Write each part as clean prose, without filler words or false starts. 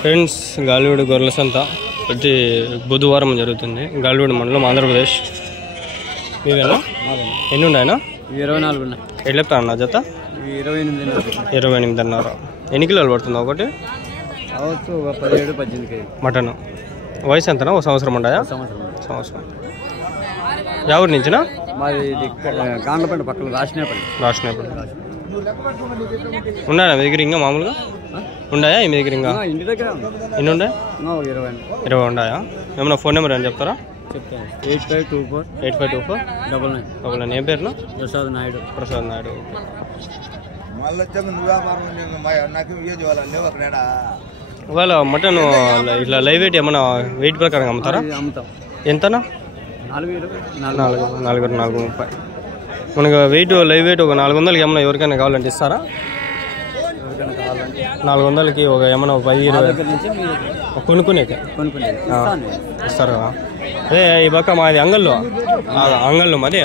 Friends, Galiveedu గొర్రెల సంత ప్రతి బుధవారం జరుగుతుంది. గాలివీడు మండలం, ఆంధ్రప్రదేశ్. మీవేనా? ఎన్ని ఉన్నాయన్నా? 24 ఉన్నాయి. ఎట్లా చెప్తాను జత? 28.5. ఎన్ని కిలోలు పడుతుంది ఒకటి? 17-18 కేజీ. మటన్ వయసు ఎంతనా? ఒక సంవత్సరం ఉన్నాయా? సంవత్సరం. ఎవరి నుంచినా? మాది గాండ్లపల్లి పక్కన రాసినపల్లి. ఉన్నాయా మీ దగ్గర ఇంకా మామూలుగా? ఉన్నాయా మీ దగ్గర ఇంకా? ఇంటి దగ్గర ఎన్ని ఉన్నాయి? 20 ఉన్నాయా? ఏమన్నా ఫోన్ నెంబర్ అని చెప్తారా? చెప్తాను. 8524 ఏం పేరునా? ప్రసాద్ నాయుడు. ఒకవేళ మటన్ ఇట్లా లైవ్ వెయిట్ ఏమన్నా వెయిట్ ప్రకారం అమ్ముతారా? అమ్ముతాం. ఎంతనా? 430. మనకు వెయిట్ లైవ్ వెయిట్ ఒక 400కి ఏమన్నా ఎవరికైనా కావాలంటే ఇస్తారా? 400కి ఒక ఏమన్నా 10-20 కొనుక్కునేకి ఇస్తారు. అదే ఈ పక్క మాది అంగల్లో మాది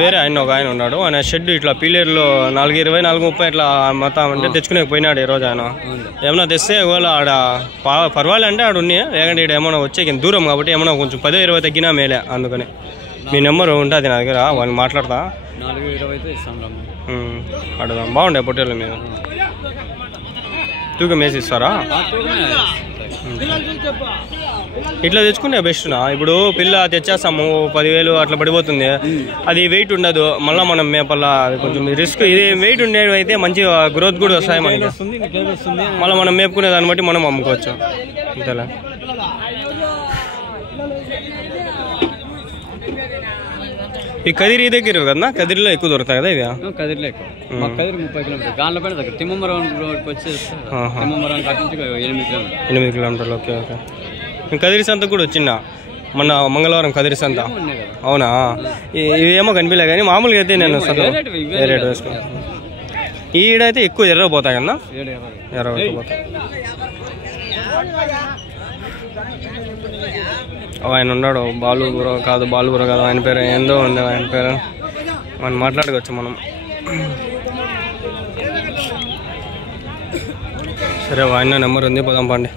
వేరే ఆయన ఒక ఆయన ఉన్నాడు. ఆయన షెడ్ ఇట్లా పీలేరులో 420, 430 ఇట్లా మొత్తం అంటే తెచ్చుకునే పోయినాడు ఈ రోజు. ఆయన ఏమన్నా తెస్తే ఒకవేళ ఆడ పర్వాలే అంటే ఆడ ఉన్నాయి. లేకంటే ఇక్కడ ఏమన్నా వచ్చే దూరం కాబట్టి ఏమన్నా కొంచెం 10-20 తగ్గినా మేలే. అందుకని మీ నెంబర్ ఉంటుంది నా దగ్గర, వాళ్ళు మాట్లాడతా. 420 అడుగుదాం. బాగుండే పొట్టేళ్ళు మీరు తూకం వేసి ఇస్తారా? ఇట్లా తెచ్చుకుంటే బెస్ట్నా? ఇప్పుడు పిల్ల తెచ్చేస్తాము 10,000 అట్లా పడిపోతుంది. అది వెయిట్ ఉండదు, మళ్ళీ మనం మేపల్లా కొంచెం రిస్క్. ఇది వెయిట్ ఉండేవి అయితే మంచి గ్రోత్ కూడా వస్తాయి మనకి. మళ్ళీ మనం మేపుకునే దాన్ని బట్టి మనం అమ్ముకోవచ్చు. అంతేలా. ఈ కదిరి దగ్గర కదా? కదిరిలో ఎక్కువ దొరుకుతాయి కదా ఇవి? కదిరిలో ఎక్కువ. 30 కిలోమీటర్లు. గాండ్లపల్లి దగ్గర తిమ్మవరం వచ్చి 8 కిలోమీటర్లు. ఓకే. కదిరి సంత కూడా వచ్చిందా మొన్న మంగళవారం? కదిరి సంత అవునా? ఇవి ఏమో కనిపించలే కానీ మామూలుగా అయితే నేను రేట్ వేసుకున్నాను. ఈడైతే ఎక్కువ ఎర్ర పోతాయి కన్నా, ఎర్ర పోతాయి. ఆయన ఉన్నాడు బాలుపుర కాదు, ఆయన పేరు ఏందో ఉంది. ఆయన పేరు మనం మాట్లాడుకోవచ్చు మనం. సరే, ఆయన నెంబర్ ఉంది, పోదాం పండి.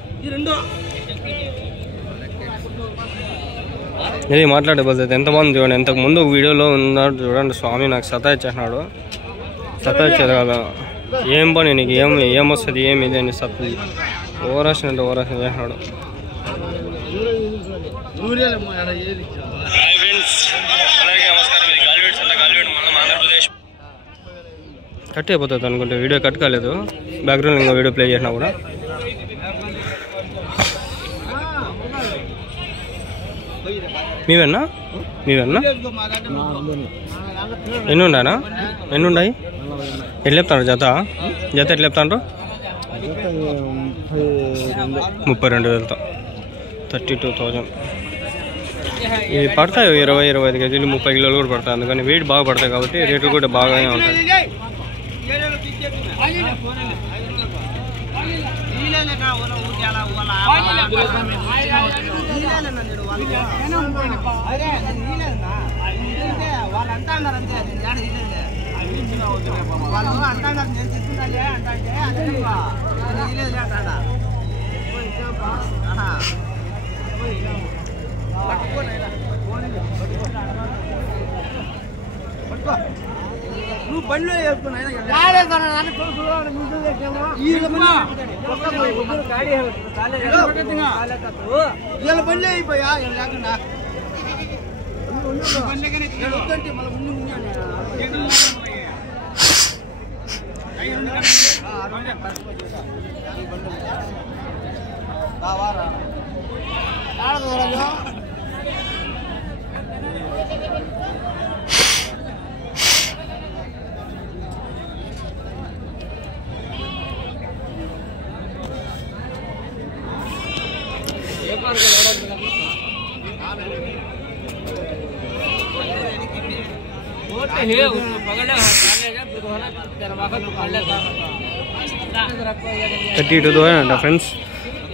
ఇది మాట్లాడే బదులు ఎంత బాగుంది చూడండి. ఇంతకు ముందు వీడియోలో ఉన్నాడు చూడండి. స్వామి నాకు సతాయిచ్చేసినాడు. సతాయిచ్చేది కదా, ఏం పని నీకు, ఏమొస్తుంది, ఏమి ఇది అని సత్తుంది. ఓవరాక్షన్ అంటే ఓవరాక్షన్ చేసినాడు. ఆంధ్రప్రదేశ్ కట్ అయిపోతుంది అనుకుంటే వీడియో కట్ కాలేదు. బ్యాక్గ్రౌండ్ ఇంకా వీడియో ప్లే చేసినా కూడా. మీవన్నా ఎన్ని ఉన్నాయనా? ఎన్ని ఉన్నాయి? ఎట్లా చెప్తాను జత ఎట్లా చెప్తాను? 32,000తో 32,000. ఇవి పడతాయి 20-25 కేజీలు, 30 కిలోలు కూడా పడతాయి. అందుకని వెయిట్ బాగా పడతాయి కాబట్టి రేట్లు కూడా బాగానే ఉంటాయి. నువ్వు బండ్లో బండి అయిపోయా లేకుండా $32,000 ఫ్రెండ్స్.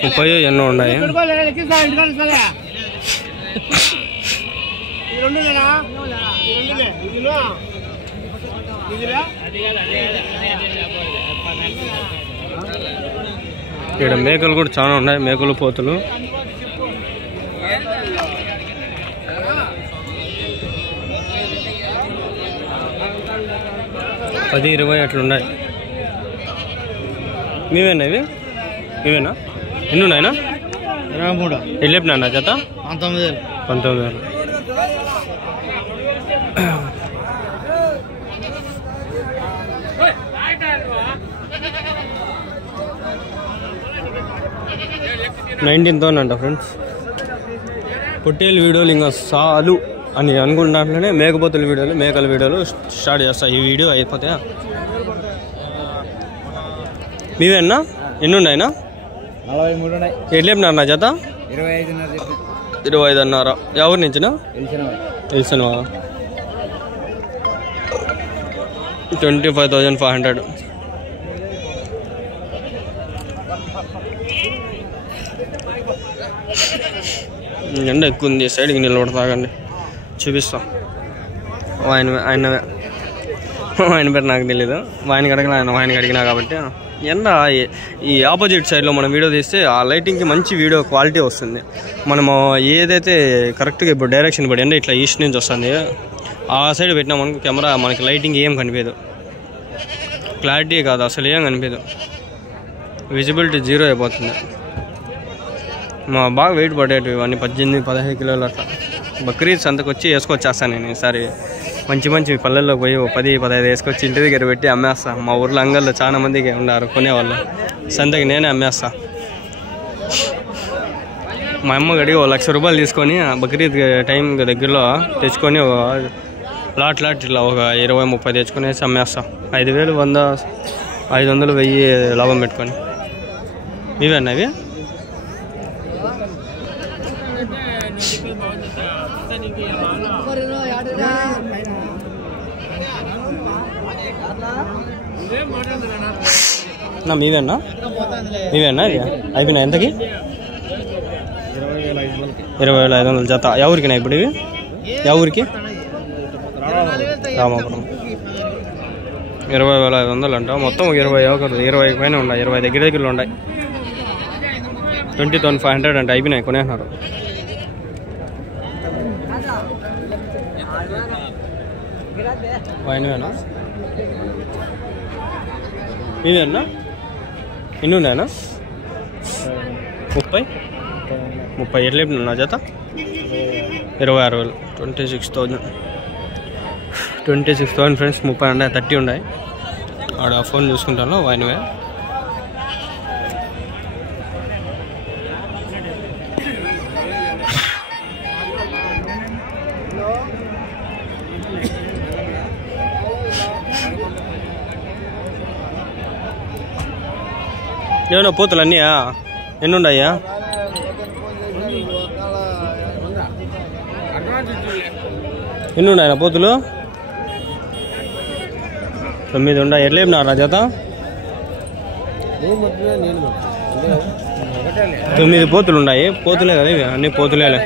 30 ఎన్నో ఉన్నాయి. ఇక్కడ మేకలు కూడా చాలా ఉన్నాయి, మేకలు పోతులు. పది 20 అట్లున్నాయి. మీవేనా ఇవి? ఇవేనా? ఎన్ని ఉన్నాయినా? 23. ఎట్లా చెప్పినా జత? 19,000. 19,000. $19,000 ఫ్రెండ్స్. పొట్టేలు వీడియోలు ఇంకా చాలు అని అనుకుంటున్నట్లనే మేకపోతుల వీడియోలు, మేకల వీడియోలు స్టార్ట్ చేస్తా. ఈ వీడియో అయిపోతే మీవేనా? ఎన్ని ఉన్నాయినా? 43 ఉన్నాయి. ఎట్లా చెప్పినారు జత? 25,500. ఎవరి నుంచినా? తెలిసినవా? 25,500. ఎండ ఎక్కువ ఉంది, సైడ్కి నిలబడతాగండి, చూపిస్తాం. ఆయన పేరు నాకు తెలీదు, ఆయనకి అడగలే, ఆయనకి అడిగినా కాబట్టి. ఎండ ఈ ఆపోజిట్ సైడ్లో మనం వీడియో తీస్తే ఆ లైటింగ్కి మంచి వీడియో క్వాలిటీ వస్తుంది. మనము ఏదైతే కరెక్ట్గా ఇప్పుడు డైరెక్షన్ పడి ఎండ ఇట్లా ఈస్ట్ నుంచి వస్తుంది, ఆ సైడ్ పెట్టినామనుకో కెమెరా మనకి లైటింగ్ ఏం కనిపించదు, క్లారిటీ కాదు, అసలు ఏం కనిపించదు, విజిబిలిటీ 0 అయిపోతుంది. బాగా వెయిట్ పడేటివి ఇవన్నీ 18-15 కిలోలు అట్లా. బక్రీద్ సంతకు వచ్చి వేసుకొచ్చేస్తాను నేను ఈసారి. మంచి మంచి పల్లెల్లోకి పోయి 10-15 వేసుకొచ్చి ఇంటి దగ్గర పెట్టి అమ్మేస్తా. మా ఊర్లో అంగల్లో చాలా మందికి ఉన్నారు కొనేవాళ్ళు, సంతకి నేనే అమ్మేస్తా. మా అమ్మ గడిగి ₹1,00,000 తీసుకొని బక్రీద్ టైం దగ్గరలో తెచ్చుకొని లాట్ ఇట్లా ఒక 20-30 తెచ్చుకునేసి అమ్మేస్తా. 5,000, 100, 500, 1000 లాభం పెట్టుకొని. ఇవేనా ఇవి? మీవేనా? ఇవి అయిపోయినా? ఎంతకి? 20,500 జత. ఎవరికినా ఇప్పుడు ఇవి? ఎవరికి? రామాపురం. 20,500 అంట. మొత్తం 20 పైన ఉన్నాయి, 20 దగ్గరలో ఉన్నాయి. 20,500 అంటే అయిపోయినాయి, కొనేస్తున్నారు. అయినవేనా? ఇదేనా? ఎన్ని ఉన్నాయన్నా? 30 ఎట్లా చెప్పినా జత? 26,000. 26,000 ఫ్రెండ్స్. 30 ఉన్నాయి, 30 ఉన్నాయి. ఆడ ఫోన్ చూసుకుంటాను. అయినవే ఏమన్నా పోతులు అన్నీయా? ఎన్ని ఉన్నాయా? ఎన్ని ఉన్నాయా పోతులు? 9 ఉన్నాయి. ఎట్లా చెప్పినారా జత? 9 పోతులు ఉన్నాయి. పోతులే కదా ఇవి, అన్ని పోతులేలే.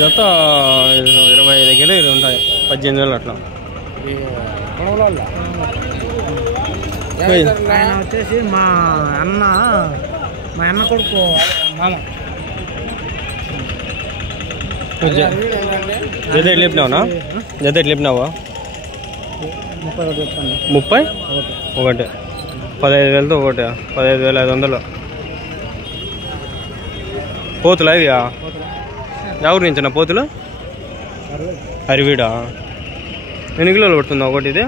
జత 20 దగ్గర ఉంటాయి, 18,000 అట్లా. ఆయన వచ్చేసి మా అన్న కొడుకు మామ. జత ఎట్లా చెప్పినావునా? జత ఎట్లా చెప్పినావా? 31. 15,000తో ఒకటి, 15,500. పోతులా ఇవి? ఎవరి నుంచినా పోతులు? అరివీడా? ఎన్ని కిలోలు పడుతుందా ఒకటి? ఇది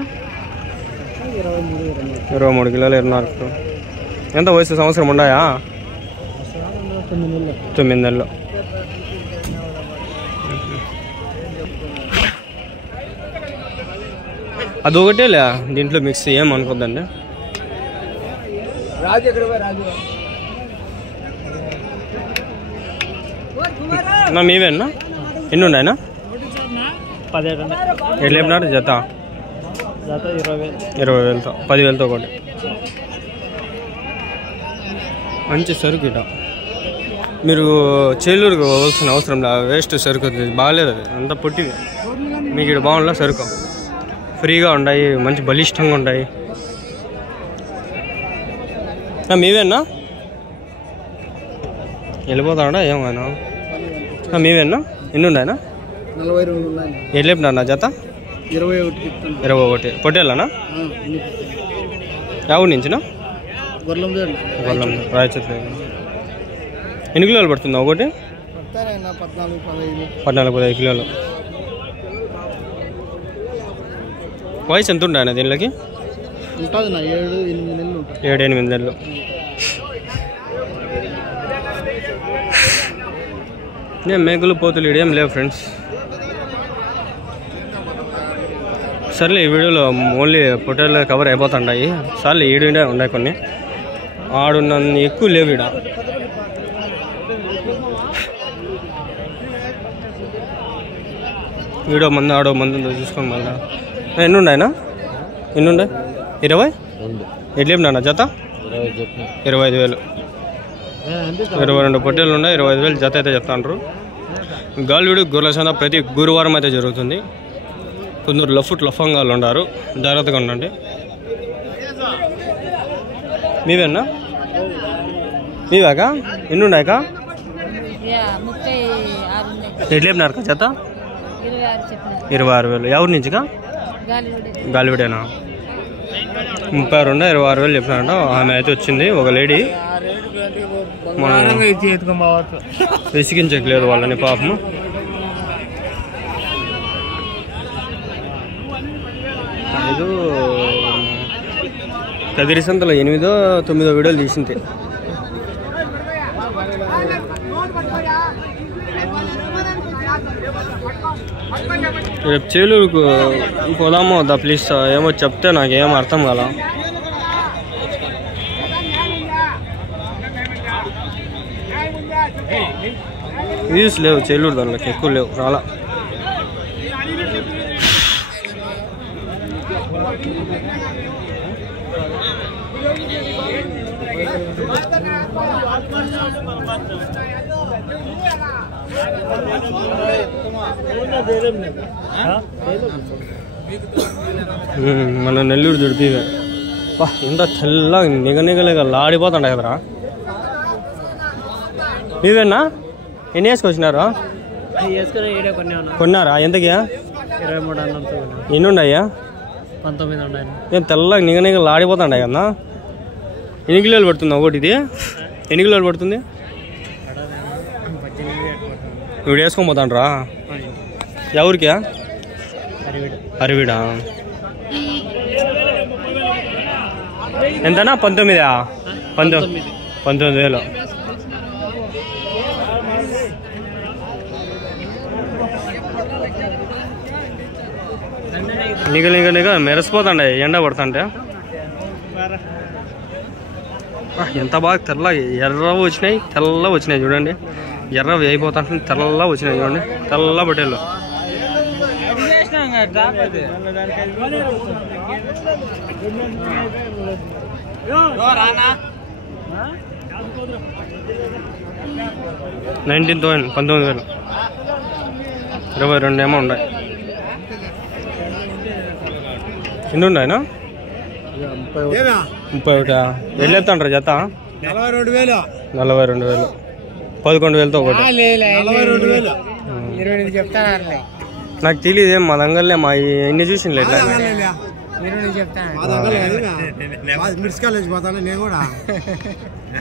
23 కిలోలు, 24. ఎంత వయసు? సంవత్సరం ఉన్నాయా? 9 నెలలు. అదొకటేలే, దీంట్లో మిక్స్ ఏం అనుకోద్దండి. మీవేనా? ఎన్ని ఉన్నాయన్నా? 17. ఎట్లా చెప్పినారు జత? 20,000తో, 10,000తో ఒకటి. మంచి సరుకు ఇట. మీరు చేలూరుకు పోవాల్సిన అవసరం లేదు, వేస్ట్ సరుకు, బాగాలేదు అది, అంత పొట్టిది. మీకు ఇక్కడ బాగుండా సరుకు, ఫ్రీగా ఉన్నాయి, మంచి బలిష్టంగా ఉంటాయి. మీవేనా వెళ్ళిపోతాడా ఏమైనా మీవేనా ఎన్ని ఉన్నాయనా 42 ఉన్నాయి ఎట్లా చెప్పినా జత 21 పొట్టేళ్ళనా ఎవరి నుంచినా గొల్లం రాయచోట్ల ఎన్ని కిలోలు పడుతుందా ఒకటి 14-15 కిలోలు వయసు ఎంత ఉంటాయన్న దీనికి 7-8 నెలలు నేను మేకలు పోతులు ఇడేం లేవు ఫ్రెండ్స్ సర్లే ఈ వీడియోలో ఓన్లీ పొట్టేళ్ళు కవర్ అయిపోతుంటాయి సర్లే ఈడుండే ఉన్నాయి కొన్ని ఆడున్న ఎక్కువ లేవు ఈడ వీడియో మంది ఆడో మంది ఉందో చూసుకోండి మళ్ళీ ఎన్ని ఉన్నాయనా 20 ఎట్లా చెప్పినా జత 25,000 22 పొట్టేళ్ళు ఉన్నాయి 25,000 జత అయితే చెప్తాంటారు గాలివీడు గొర్రెల సంత ప్రతి గురువారం అయితే జరుగుతుంది కొందరు లఫంగాలు ఉన్నారు జాగ్రత్తగా ఉండండి మీవేనా మీవాక ఎన్ని ఉన్నాయక ఎట్లా చెప్పినారు జత 26,000 ఎవరి నుంచిగా గాలివీడేనా 32 26,000 చెప్పినారంట ఆమె అయితే వచ్చింది ఒక లేడీ మనం విసిగించట్లేదు వాళ్ళని పాపము ఐదు కదిరి సంతలో 8-9 వీడియోలు తీసింది రేపు చేలూరుకు పోదామో వద్దా ప్లీజ్ ఏమో చెప్తే నాకేం అర్థం కాల వ్యూస్ లేవు చేలూరు దాంట్లోకి ఎక్కువ లేవు రాలా మన నెల్లూరు దుడిపివే బా ఇంత తెల్లగా నిగనిగలుగా లాడిపోతుండ కదరా మీవేనా ఎన్ని వేసుకొచ్చినారు కొన్నారా ఎంతకి 23 ఎన్ని ఉన్నాయా 19 ఏం తెల్లగా నిగనిగలు ఆడిపోతుండే కదా ఎన్ని కిలోలు పడుతుంది ఒకటి ఇది ఎన్ని కిలోలు పడుతుంది ఇప్పుడు వేసుకొని పోతాండ్రా ఎవరికి అరవిడా ఎంతనా 19,000 నిగ మెరసిపోతాండే ఎండ పడుతుంటే ఎంత బాగా ఎర్ర వచ్చినాయి తెల్ల వచ్చినాయి చూడండి ఎర్రవి అయిపోతుంటే తెల్ల వచ్చినాయి చూడండి తెల్ల బట్టలు $19,000 19,000 22 ఏమో ఉన్నాయి ఎన్ని ఉన్నాయనా 31 ఎన్ని చెప్తాంటారు జత 42,000 11,000తో ఒకటి నాకు తెలియదు మా దంగల్లే మా ఎన్ని చూసింది ఎట్లా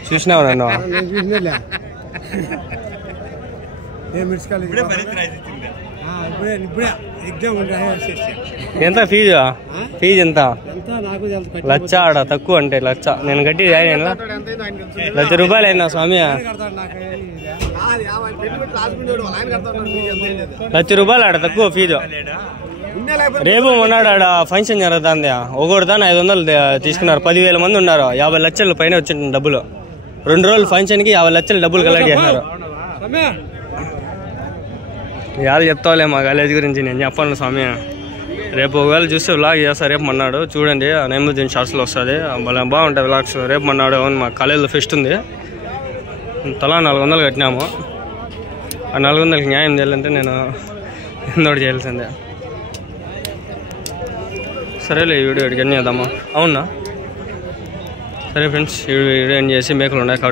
చూసినావు నన్ను ఎంత ఫీజు ఎంత 1,00,000 ఆడ తక్కువ అంటే 1,00,000 నేను కట్టి ₹1,00,000 అయినా స్వామి ₹1,00,000 ఆడ తక్కువ ఫీజు రేపు మొన్నాడు ఆడ ఫంక్షన్ జరుగుతుంది ఒకటి దాన్ని 500 తీసుకున్నారు 10,000 మంది ఉన్నారు 50 లక్షల పైన వచ్చింది డబ్బులు 2 రోజులు ఫంక్షన్కి 50 లక్షలు డబ్బులు కలెక్ట్ చేస్తున్నారు ఇవాళ చెప్తావులే మా కాలేజ్ గురించి నేను చెప్పాను స్వామి రేపు ఒకవేళ చూస్తే వ్లాగ్ చేస్తా రేపు మొన్నాడు చూడండి నైముద్దీన్ షార్ట్స్లో వస్తుంది బాగుంటుంది వ్లాగ్స్ రేపు మొన్నాడు మా కాలేజీలో ఫెస్ట్ ఉంది తలా 400 కట్టినాము ఆ 400కి న్యాయం చేయాలంటే నేను ఎందోటి చేయాల్సిందే సరేలే ఈ వీడియో ఎక్కడికి చేద్దామా అవునా సరే ఫ్రెండ్స్, వీడియో ఎండ్ చేసి మేకలు ఉన్నాయి కాబట్టి